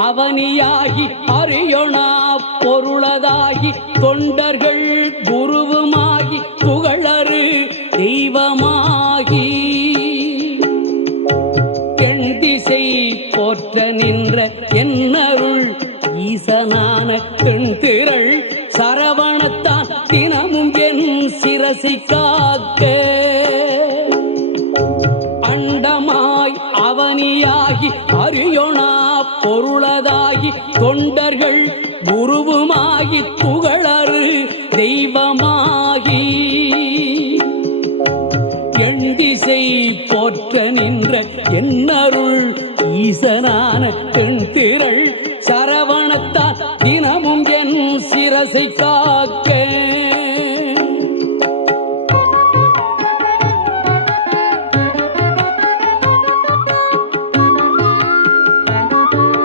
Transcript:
அவனியாகி அறியொணா பொருளதாகி தொண்டர்கள் குருவுமாகி புகழறு தெய்வமாகி எண் திசை போற்ற நின்ற என்னருள் ஈசனான பெண்திரள் சரவணத்தான் தினமும் என் சிரசை காக்க அண்டமாய் அவனியாகி அறியொணா பொருளதாகி தொண்டர்கள் குருவுமாகி புகழறு தெய்வமாகி எண் திசை போற்ற நின்ற என்னருள் ஈசனான பெண்திரள் சரவணத்தான் தினமும் என் சிரசை காக்க